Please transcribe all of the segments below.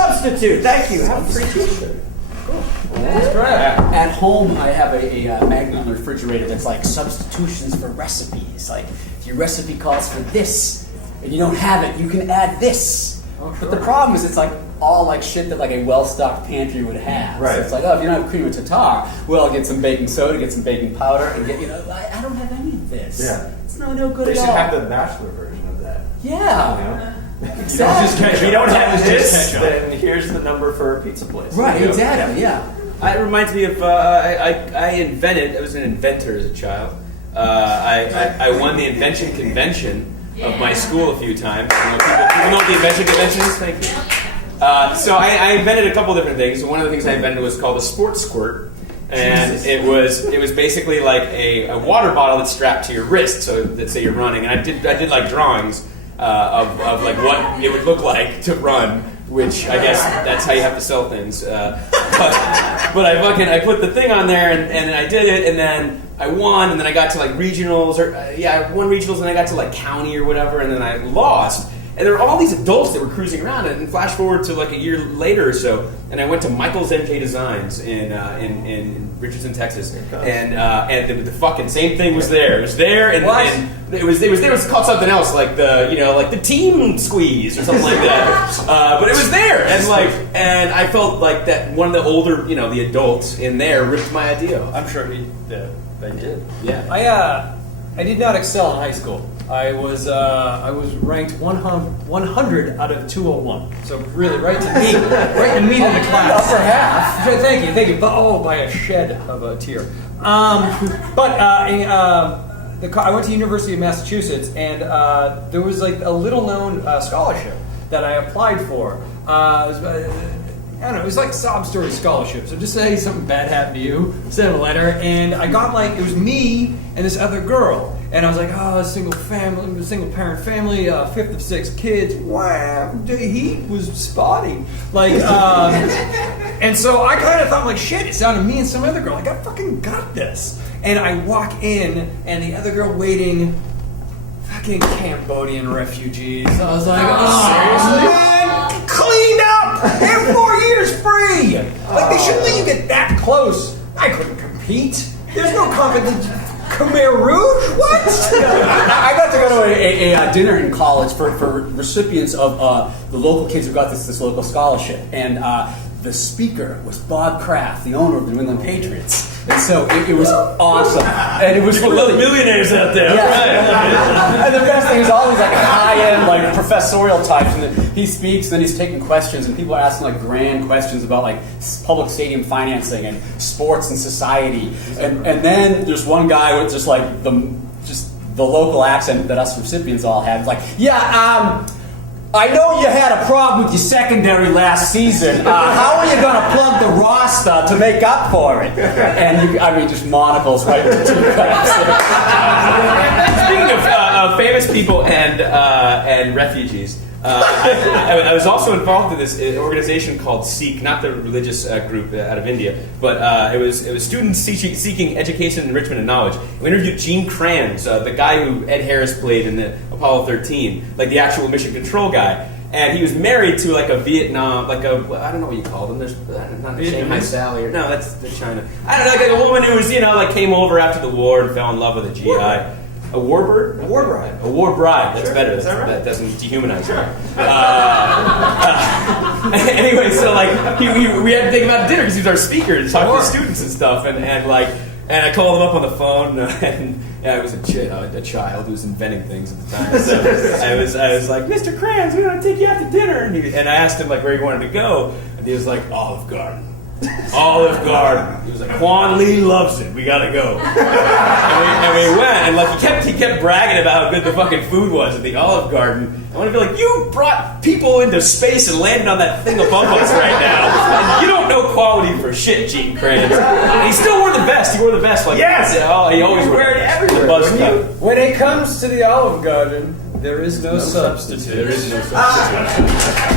substitute. Thank you. Have a free t-shirt. Cool. That's great. At home, I have a magnet on the refrigerator that's like substitutions for recipes. Like, if your recipe calls for this and you don't have it, you can add this. Oh, sure. But the problem is, it's like all like shit that like a well-stocked pantry would have. Right. So it's like, oh, if you don't have cream of tartar, well, get some baking soda, get some baking powder, and get, I don't have any of this. Yeah. It's no good they at all. should have the bachelor version of that. Yeah. Exactly. If you don't have this, then here's the number for a pizza place. Right, exactly, yeah. It reminds me of, I invented, I was an inventor as a child. I won the Invention convention of my school a few times. People know what the Invention convention is? Thank you. So I invented a couple different things. One of the things I invented was called a sports squirt. And it was basically like a water bottle that's strapped to your wrist. So let's say you're running. And I did like drawings of like what it would look like to run, which I guess that's how you have to sell things. But I put the thing on there and I did it, and then I won, and then I got to like regionals, I won regionals, and I got to like county or whatever, and then I lost. And there were all these adults that were cruising around, and flash forward to like a year later or so, and I went to Michael's MK Designs in Richardson, Texas, and the fucking same thing was there. It was there, and it was called something else, like the team squeeze or something like that. But it was there, and I felt like that one of the older, the adults in there ripped my idea off. I'm sure they did. Yeah. I did not excel in high school. I was ranked 100 out of 201. So really, right in the meat of the class. Upper half. Thank you. But, by a shed of a tear. I went to University of Massachusetts, and there was like a little-known scholarship that I applied for. It was like sob story scholarship. So just say something bad happened to you, send a letter, and I got it was me and this other girl. And I was like, single parent family, 5th of 6 kids. Wow, the heat was spotty. And so I kind of thought, shit, it's down to me and some other girl. I fucking got this. And I walk in, and the other girl waiting, fucking Cambodian refugees. I was like, seriously? Man, cleaned up! And 4 years free! They shouldn't let you get that close. I couldn't compete. There's no competition. Khmer Rouge? What? I got to go to a dinner in college for recipients of the local kids who got this local scholarship. And the speaker was Bob Kraft, the owner of the New England Patriots. And so it was awesome. And it was People love millionaires out there. Yeah. Right. And the best thing is all these high-end professorial types, and then he speaks, and then he's taking questions, and people are asking grand questions about public stadium financing and sports and society. And then there's one guy with just the local accent that us recipients all have. I know you had a problem with your secondary last season. How are you going to plug the roster to make up for it? And just monocles right into two cups. Speaking of famous people and refugees, I was also involved in this organization called Seek, not the religious group out of India, but it was students seeking education, enrichment, and knowledge. We interviewed Gene Kranz, the guy who Ed Harris played in the Apollo 13, the actual mission control guy. And he was married to a Vietnam, I don't know what you call them. There's not a Shanghai Sally or no, that's China. I don't know, a woman who was came over after the war and fell in love with a GI. A warbird? A war bride. A war bride. That's better. Is that right? That doesn't dehumanize her. Anyway, so we had to take him out to dinner because he was our speaker to talk to the students and stuff, and I called him up on the phone, and I was a child who was inventing things at the time. So I was like, Mr. Kranz, we want to take you out to dinner, and I asked him where he wanted to go, and he was like, Olive Garden. Olive Garden. He was like, Quan Lee loves it. We gotta go. And we went, and he kept bragging about how good the fucking food was at the Olive Garden. I want to be like, you brought people into space and landed on that thing above us right now. And you don't know quality for shit, Gene Kranz. He still wore the vest. He wore the vest yes. He always wore it everywhere. When it comes to the Olive Garden, there is no substitute. There is no substitute.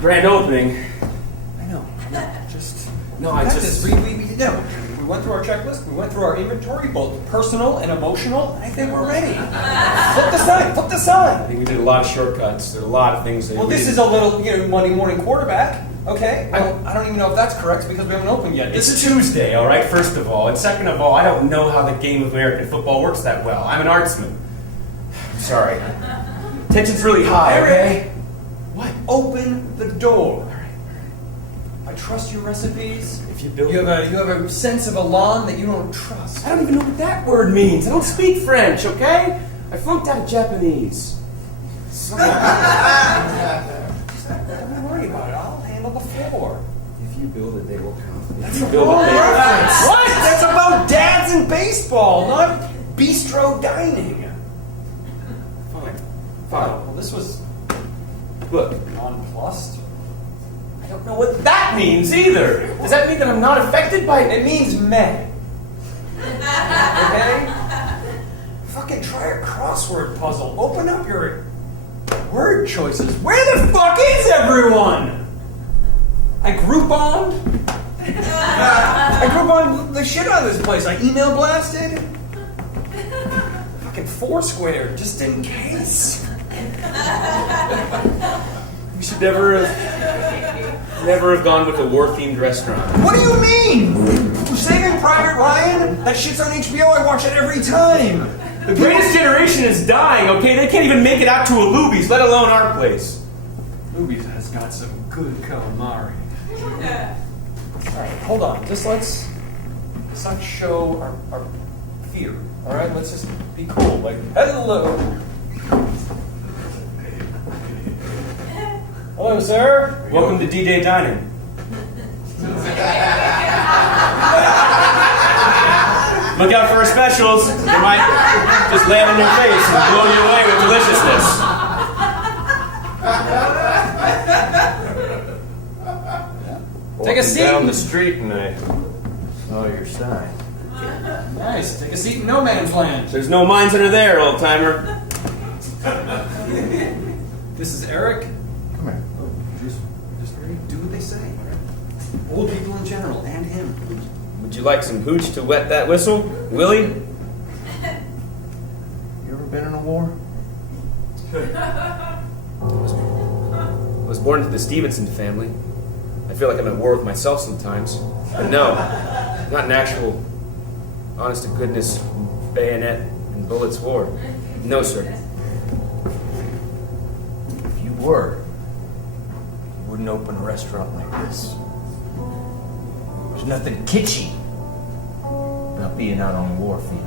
Grand opening. I know. We went through our checklist. We went through our inventory. Both personal and emotional, I think we're ready. Flip the sign. Flip the sign. I think we did a lot of shortcuts. There are a lot of things that Well, we this did. is a little, Monday morning quarterback. Okay. Well, I don't even know if that's correct because we haven't opened yet. It's Tuesday, all right, first of all. And second of all, I don't know how the game of American football works that well. I'm an artsman. I'm sorry. Tension's really high, okay? What? Open the door. All right. I trust your recipes. If you build You have a sense of elan that you don't trust. I don't even know what that word means. I don't speak French, okay? I flunked out of Japanese. Don't worry about it. I'll handle the floor. If you build it, they will come. That's a wrong reference. What? That's about dads and baseball, not bistro dining. Fine. Well, this was Look, nonplussed. I don't know what that means either. Does that mean that I'm not affected by It means May. Okay? Fucking try a crossword puzzle. Open up your word choices. Where the fuck is everyone? I Groupon the shit out of this place. I email blasted. Fucking Foursquare, just in case. We should never have gone with a war-themed restaurant. What do you mean? Saving Private Ryan? That shit's on HBO. I watch it every time. The greatest generation is dying, okay? They can't even make it out to a Luby's, let alone our place. Luby's has got some good calamari. Alright, hold on. Just let's not show our fear. Alright, let's just be cool. Like, hello. Hello, sir. Welcome to D-Day Dining. Look out for our specials. They might just land in your face and blow you away with deliciousness. Take a seat. Down the street and I saw your sign. Nice. Take a seat in no man's land. There's no mines under there, old timer. This is Eric. Come here. Just do what they say. Old people in general, and him. Would you like some hooch to wet that whistle, Willie? You ever been in a war? I was born into the Stevenson family. I feel like I'm at war with myself sometimes. But no, not an actual, honest-to-goodness bayonet and bullets war. No, sir. If you were, you wouldn't open a restaurant like this. There's nothing kitschy about being out on the war field.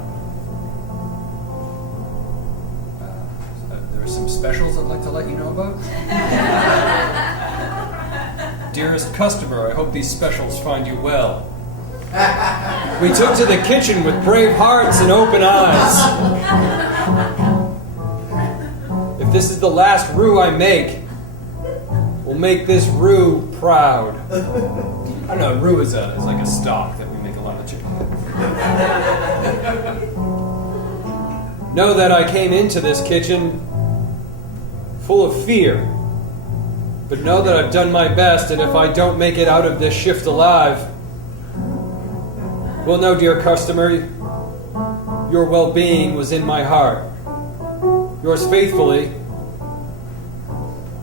There are some specials I'd like to let you know about. Dearest customer, I hope these specials find you well. We took to the kitchen with brave hearts and open eyes. If this is the last roux I make, we'll make this roux proud. I don't know, roux is like a stock that we make a lot of chicken. Know that I came into this kitchen full of fear. But know that I've done my best, and if I don't make it out of this shift alive, well, no, dear customer, your well-being was in my heart. Yours faithfully,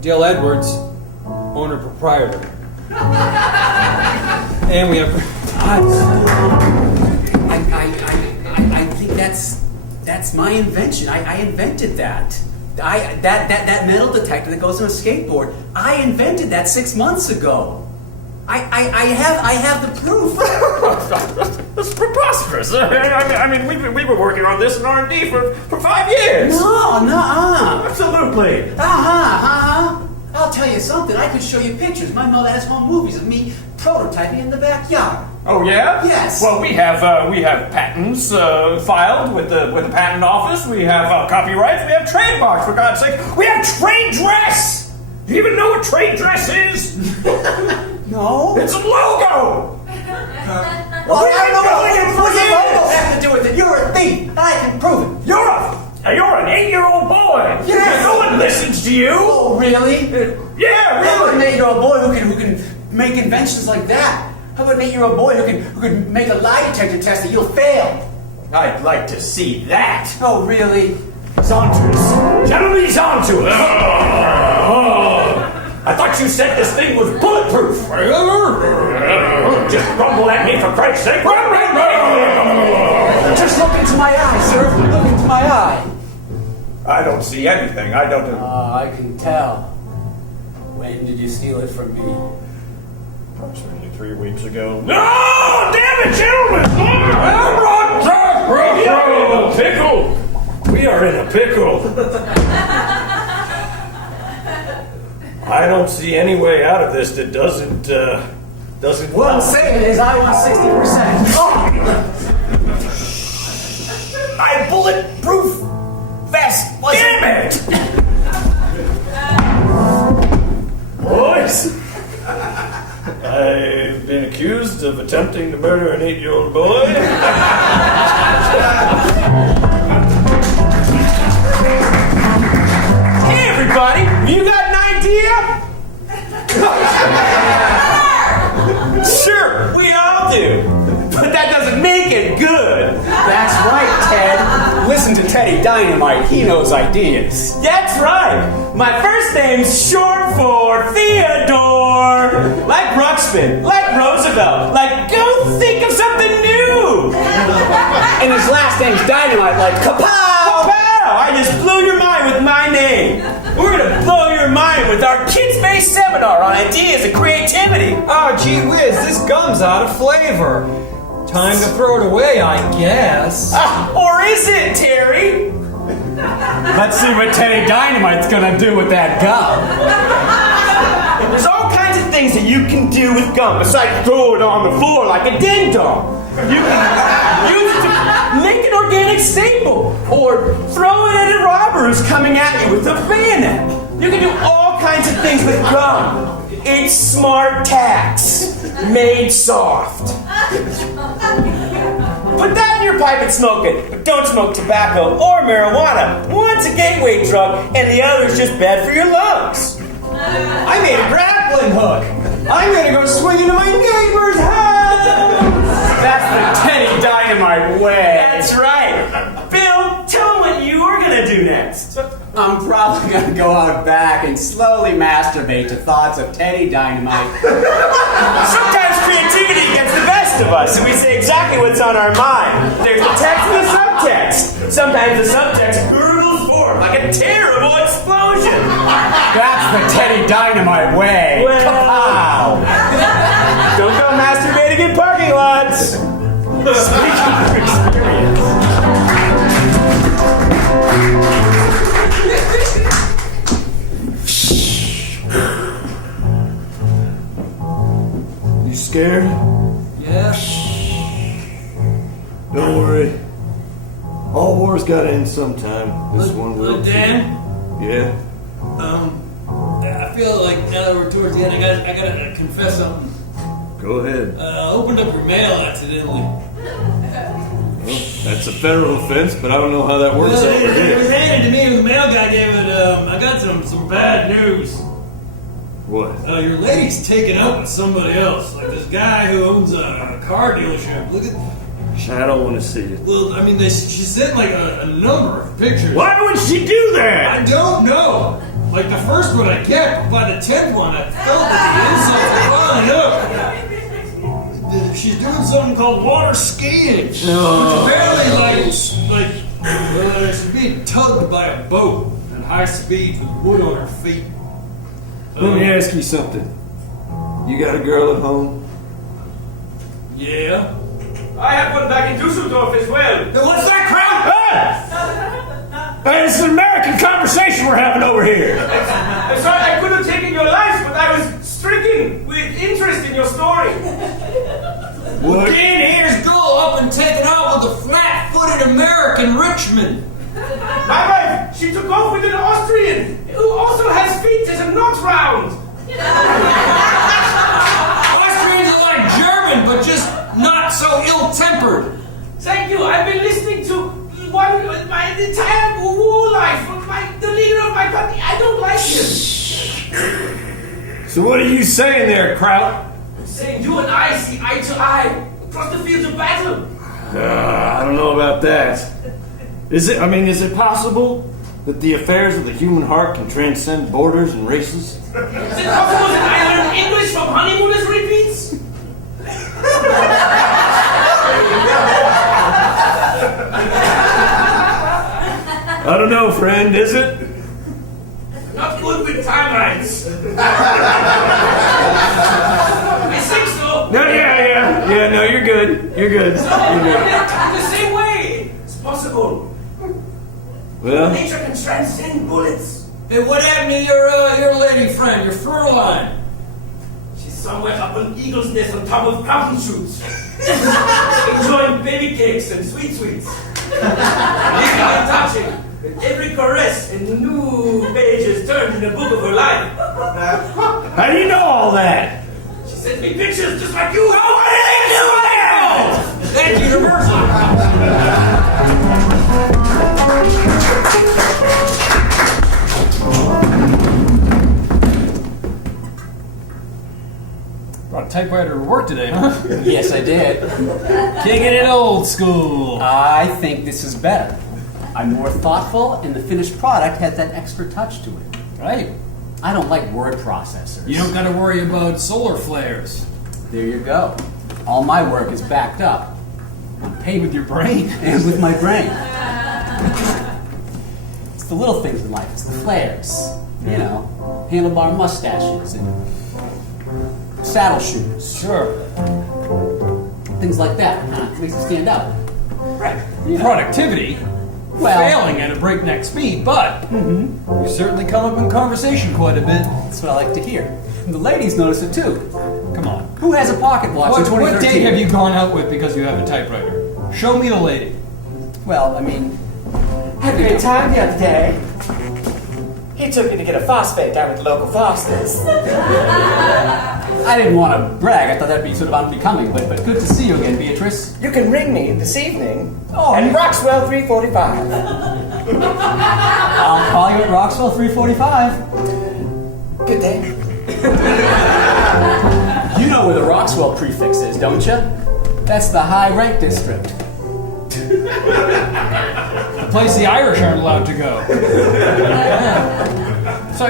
Dale Edwards, owner-proprietor. And we have... I think that's my invention. I invented that. That metal detector that goes on a skateboard. I invented that 6 months ago. I have the proof. That's preposterous. I mean, we were working on this in R&D for 5 years. No. Absolutely. I'll tell you something. I could show you pictures. My mother has home movies of me prototyping in the backyard. Oh yeah? Yes. Well, we have patents filed with the patent office. We have copyrights. We have trademarks. For God's sake, we have trade dress. Do you even know what trade dress is? No. It's a logo. Well, I don't know what the logo has to do with it. You're a thief, and I can prove it. You're an 8-year-old boy. Yes. No one listens to you. Oh, really? Yeah, How about an really. 8-year-old boy who can make inventions like that? How about an 8-year-old boy who can make a lie detector test that you'll fail? I'd like to see that. Oh, really? Saunders. Gentlemen Saunders. I thought you said this thing was bulletproof. Just rumble at me for Christ's sake. Just look into my eye, sir. Look into my eye. I don't see anything. I don't. I can tell. When did you steal it from me? Approximately 3 weeks ago. No! Damn it, gentlemen! We are in a pickle! We are in a pickle! I don't see any way out of this that doesn't. What I'm saying is, I want 60%. My bulletproof vest was. Damn it! Boys! I've been accused of attempting to murder an 8-year-old boy. Hey, everybody! You got an idea? Sure, we all do. But that doesn't make it good. That's right, Ted. Listen to Teddy Dynamite. He knows ideas. That's right. My first name's short for Theodore. Like Ruxpin, like Roosevelt, like go think of something new. And his last name's Dynamite, like kapow! Wow, I just blew your mind with my name. We're gonna blow your mind with our kids-based seminar on ideas and creativity. Oh, gee whiz, this gum's out of flavor. Time to throw it away, I guess. Or is it, Terry? Let's see what Teddy Dynamite's gonna do with that gum. There's all kinds of things that you can do with gum besides throw it on the floor like a ding-dong. You can use it to make an organic staple or throw it at a robber who's coming at you with a bayonet. You can do all kinds of things with gum. It's smart tax made soft. Put that in your pipe and smoke it, but don't smoke tobacco or marijuana. One's a gateway drug and the other's just bad for your lungs. I made a grappling hook. I'm gonna go swing into my neighbor's house. That's the Teddy Dynamite way. That's right. Bill, tell them what you were gonna do next. I'm probably gonna go out back and slowly masturbate to thoughts of Teddy Dynamite. Sometimes creativity gets the best of us, and we say exactly what's on our mind. There's the text and the subtext. Sometimes the subtext gurgles forth like a terrible explosion. That's the Teddy Dynamite way. Well, Kapow! don't go masturbating in parking lots. Speaking of experience. You scared? Yeah. Don't worry. All wars gotta end sometime. This one will. Dan, Yeah. I feel like now that we're towards the end, I gotta confess something. Go ahead. I opened up your mail accidentally. Well, that's a federal offense, but I don't know how that works Well, over it was here. handed to me. The mail guy gave it. I got some bad news. What? Your lady's taken up with somebody else. Like this guy who owns a car dealership. Look at. I don't want to see it. Well, I mean, she sent like a number of pictures. Why would she do that? I don't know. Like the first one I get, but by the 10th one, I felt that the insides were falling up. She's doing something called water skiing. Which apparently, she's being tugged by a boat at high speed with wood on her feet. Let me ask you something. You got a girl at home? Yeah. I have one back in Dusseldorf as well. Then what's that crowd? Hey, it's an American conversation we're having over here. I'm sorry I could have taken your life, but I was stricken with interest in your story. What? Dan here's go up and taken out with a flat-footed American Richmond. My wife, she took off with an Austrian who also has feet as a knot round. Austrians are like German, but just not so ill-tempered. Thank you. I've been listening to my entire war life. The leader of my country. I don't like him. So what are you saying there, Kraut? Saying you and I see eye to eye across the fields of battle. I don't know about that. Is it possible that the affairs of the human heart can transcend borders and races? Is it possible that I learned English from honeymooners repeats? I don't know, friend, is it? Not good with timelines. I think so. No, yeah, no, you're good. You're good. The same way. It's possible. Well, Nature can transcend bullets. Hey, what happened to your lady friend, your Fräulein? She's somewhere up an eagle's nest on top of mountain shoots. Enjoying baby cakes and sweets. Eye touching. With every caress, and new pages turned in the book of her life. how do you know all that? She sent me pictures just like you. Oh, what did they do That's universal. Brought a typewriter to work today, huh? Yes, I did. Kicking it old school. I think this is better. I'm more thoughtful, and the finished product has that extra touch to it. Right. I don't like word processors. You don't got to worry about solar flares. There you go. All my work is backed up. I'm paid with your brain. And with my brain. It's the little things in life. It's the flares. You know, handlebar mustaches and saddle shoes. Sure. Things like that. Makes you stand out. Right. You know. Productivity. Well- Failing at a breakneck speed, but you certainly come up in conversation quite a bit. That's what I like to hear. And the ladies notice it too. Come on. Who has a pocket watch in What 2013? date have you gone out with because you have a typewriter? Show me the lady. Well, I mean, Had a great time the other day. He took me to get a phosphate down at the local Foster's. I didn't want to brag. I thought that'd be sort of unbecoming, but good to see you again, Beatrice. You can ring me this evening Oh, at you- Roxwell 345. I'll call you at Roxwell 345. Good day. You know where the Roxwell prefix is, don't you? That's the high rate district. A place the Irish aren't allowed to go. Yeah. So,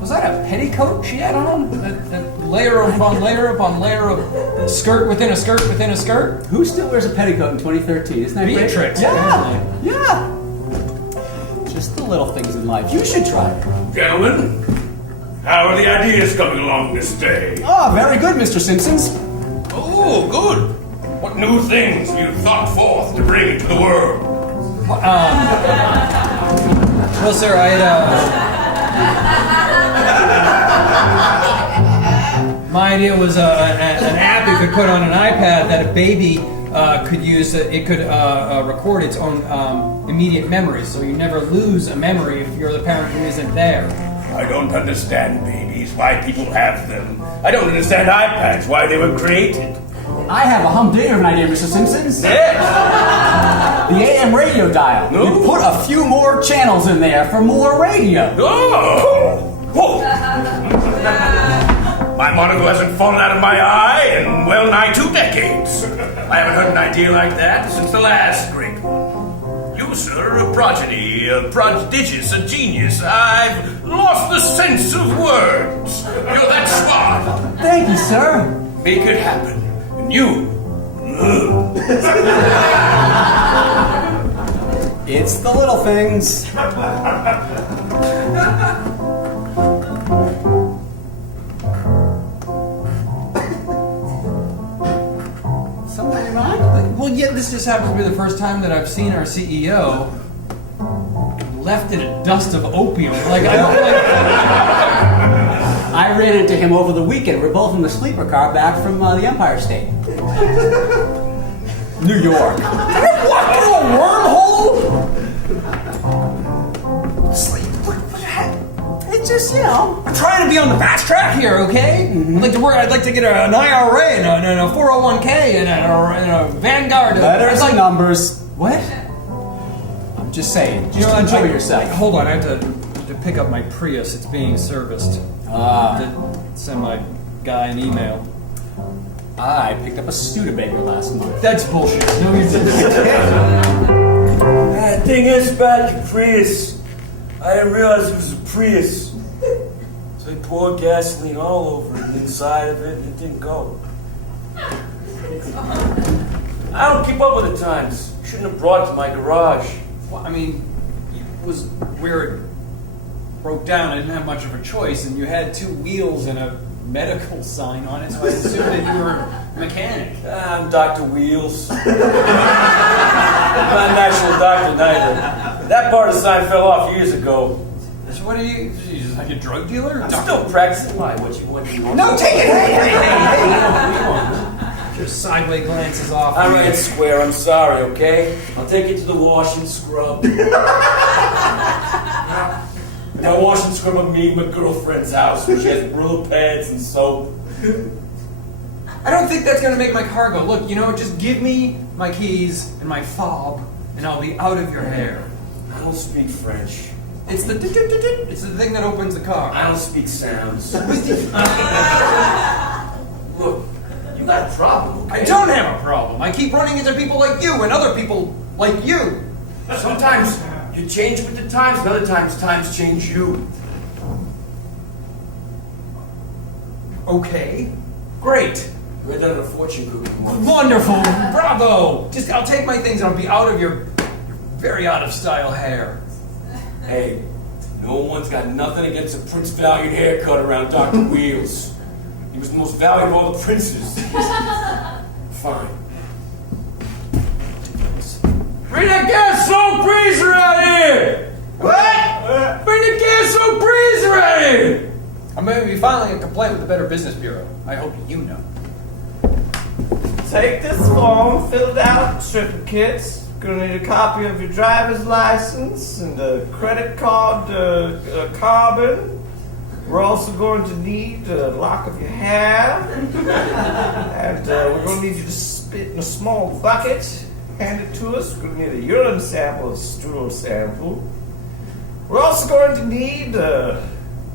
was that a petticoat she had on? That layer upon layer upon layer of skirt within a skirt within a skirt? Who still wears a petticoat in 2013? Isn't that great? Beatrix, Yeah, apparently. yeah. Just the little things in life. You should try it. Gentlemen, how are the ideas coming along this day? Oh, very good, Mr. Simpsons. Oh, good. What new things have you thought forth to bring into the world? Well, sir, I had my idea was an app you could put on an iPad that a baby could use. It could record its own immediate memories, so you never lose a memory if you're the parent who isn't there. I don't understand babies, why people have them. I don't understand iPads, why they were created. I have a humdinger of an idea, Mr. Simpsons. Yes. The AM radio dial. No. You put a few more channels in there for more radio. Oh! Whoa! My monocle hasn't fallen out of my eye in well nigh 2 decades. I haven't heard an idea like that since the last great one. You, sir, are a progeny, a prodigious, a genius. I've lost the sense of words. You're that smart. Thank you, sir. Make it happen. And you. It's the little things. Something wrong? Well, yeah, this just happens to be the first time that I've seen our CEO left in a dust of opium. Like, I don't like. I ran into him over the weekend. We're both in the sleeper car back from the Empire State. New York. What? Through a wormhole? Sleep. It's just, you know. I'm trying to be on the fast track here, okay? I'd like to work. I'd like to get an IRA and a 401k and a Vanguard. Letters I'd and like, numbers. What? I'm just saying. Just I'd enjoy like- yourself. Hold on, I have to pick up my Prius. It's being serviced. Ah. To send my guy an email. I picked up a Studebaker last month. That's bullshit. No, you didn't. The thing is about your Prius, I didn't realize it was a Prius. So they poured gasoline all over it, inside of it, and it didn't go. I don't keep up with the times. Shouldn't have brought it to my garage. Well, I mean, it was where it broke down. I didn't have much of a choice, and you had 2 wheels and a medical sign on it, so I assumed that you were a mechanic. I'm Dr. Wheels. I'm not an actual doctor neither. That part of the sign fell off years ago. So what are you just like a drug dealer? I'm still practicing. Why? What you want? No, take it! Hey! Just sideways glances off. I ran square. I'm sorry, okay? I'll take you to the wash and scrub. And I wash and scrub at me and my girlfriend's house where she has Brillo pads and soap. I don't think that's gonna make my car go. Look, you know, just give me my keys and my fob, and I'll be out of your hair. I don't speak French. It's the thing that opens the car. I don't speak sounds. Look, you got a problem, okay? I don't have a problem. I keep running into people like you and other people like you. Sometimes you change with the times, and other times change you. Okay. Great. Read that in a fortune cookie once. Wonderful. Bravo. Just, I'll take my things and I'll be out of your very out of style hair. Hey, no one's got nothing against a Prince Valiant haircut around Dr. Wheels. He was the most valued of all the princes. Fine. Bring that gas soap breezer out here! What? Bring the gas soap breezer out here! I'm going to be filing a complaint with the Better Business Bureau. I hope you know. Take this form, fill it out, certificates. Gonna need a copy of your driver's license and a credit card carbon. We're also going to need a lock of your hair. And we're going to need you to spit in a small bucket. Hand it to us. We're going to need a urine sample, a stool sample. We're also going to need a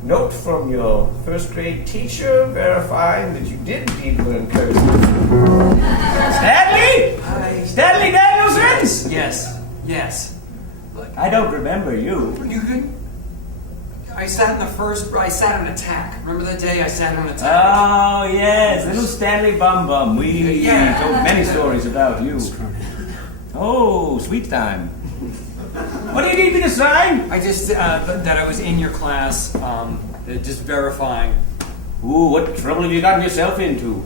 note from your first grade teacher verifying that you did indeed learn cursive. Stanley? Stanley Danielsons? Yes. I don't remember you. I sat on attack. Remember that day I sat on attack? Oh, yes, little Stanley Bum Bum. We told many stories about you. Oh, sweet time. What do you need me to sign? I just, that I was in your class, just verifying. Ooh, what trouble have you gotten yourself into?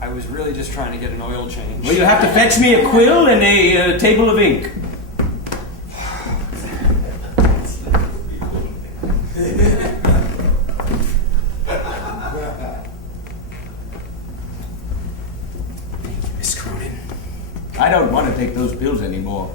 I was really just trying to get an oil change. Well, you have to fetch me a quill and a table of ink. Miss Cronin. I don't want to take those pills anymore.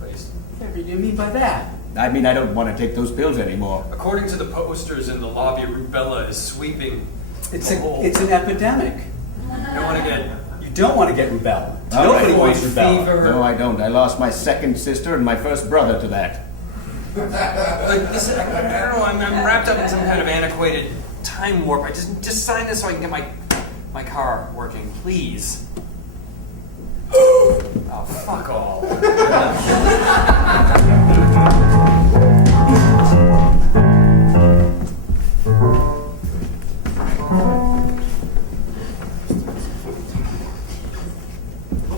Please. What do you mean by that? I mean, I don't want to take those pills anymore. According to the posters in the lobby, rubella is sweeping. It's an epidemic. I don't want to get. You don't want to get rubella. All Nobody right. wants rubella. Fever. No, I don't. I lost my second sister and my first brother to that. Listen, I don't know. I'm wrapped up in some kind of antiquated time warp. I just sign this so I can get my car working, please. Oh, fuck all.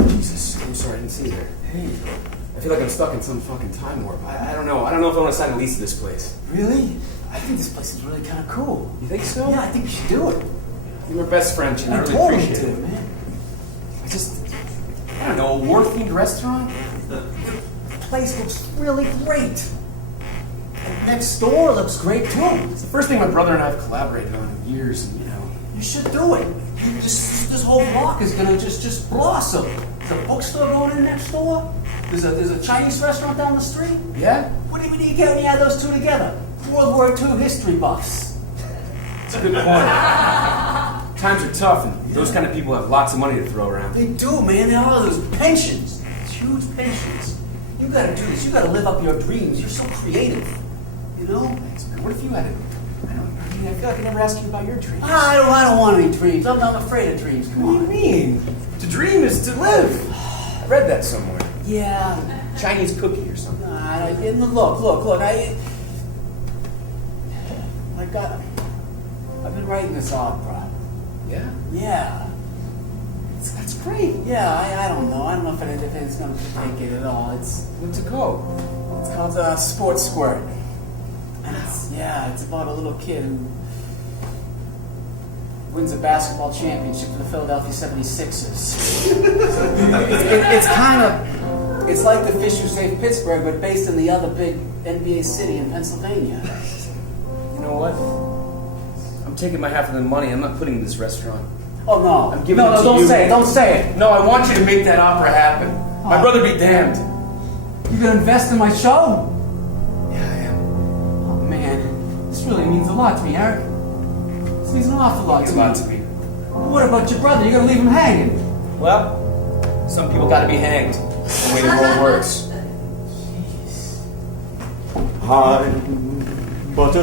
Jesus, I'm sorry, I didn't see you there. Hey, I feel like I'm stuck in some fucking time warp. I don't know. I don't know if I want to sign a lease to this place. Really? I think this place is really kind of cool. You think so? Yeah, I think you should do it. You're my best friend, Jim. I really totally appreciate do, it. man. I don't know, a war-themed restaurant? The place looks really great. And next door looks great too. It's the first thing my brother and I have collaborated on in years, and You should do it. This whole block is gonna just blossom. There's a bookstore going in next door. There's a Chinese restaurant down the street. yeah? What do you get when you add those two together? World War II history buffs. It's a good point. Times are tough, and those kind of people have lots of money to throw around. They do, man. They all those pensions. It's huge pensions. You gotta do this. You gotta live up your dreams. You're so creative. You know? Thanks, man. What if you had I feel like I never asked you about your dreams. I don't want any dreams. I'm afraid of dreams. Come on. What do you mean? To dream is to live. I read that somewhere. Yeah. Chinese cookie or something. Look. I've been writing this opera. Yeah? Yeah. That's great. Yeah, I don't know. I don't know if it's going to take it at all. What's it called? It's called Sports Squirt. And it's about a little kid who wins a basketball championship for the Philadelphia 76ers. It's like The Fish Who Saved Pittsburgh, but based in the other big NBA city in Pennsylvania. You know what? I'm taking my half of the money. I'm not putting this restaurant. Oh, no. I'm giving it to don't you. say it. Don't say it. No, I want you to make that opera happen. My brother be damned. You're going to invest in my show? Yeah, I am. Oh, man. This really means a lot to me, Eric. This means an awful lot to me. Well, what about your brother? You're going to leave him hanging. Well, some people got to be hanged. The way the world works. I'm but a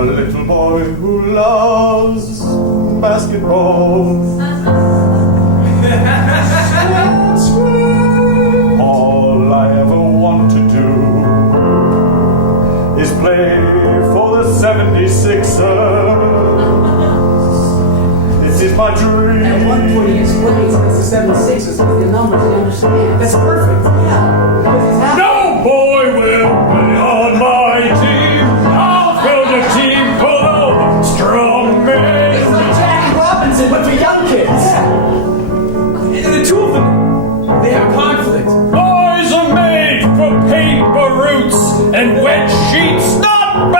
little boy who loves basketball. All I ever want to do is play for the 76ers. This is my dream. At one point, he explains it's the 76ers with the numbers, you understand? That's perfect. Yeah. Because he's happy. No boy will play on my team. I'll build a team full of strong men. It's like Jackie Robinson, but for young kids. And the two of them, they have conflict. Boys are made for paper roots and wet sheets, not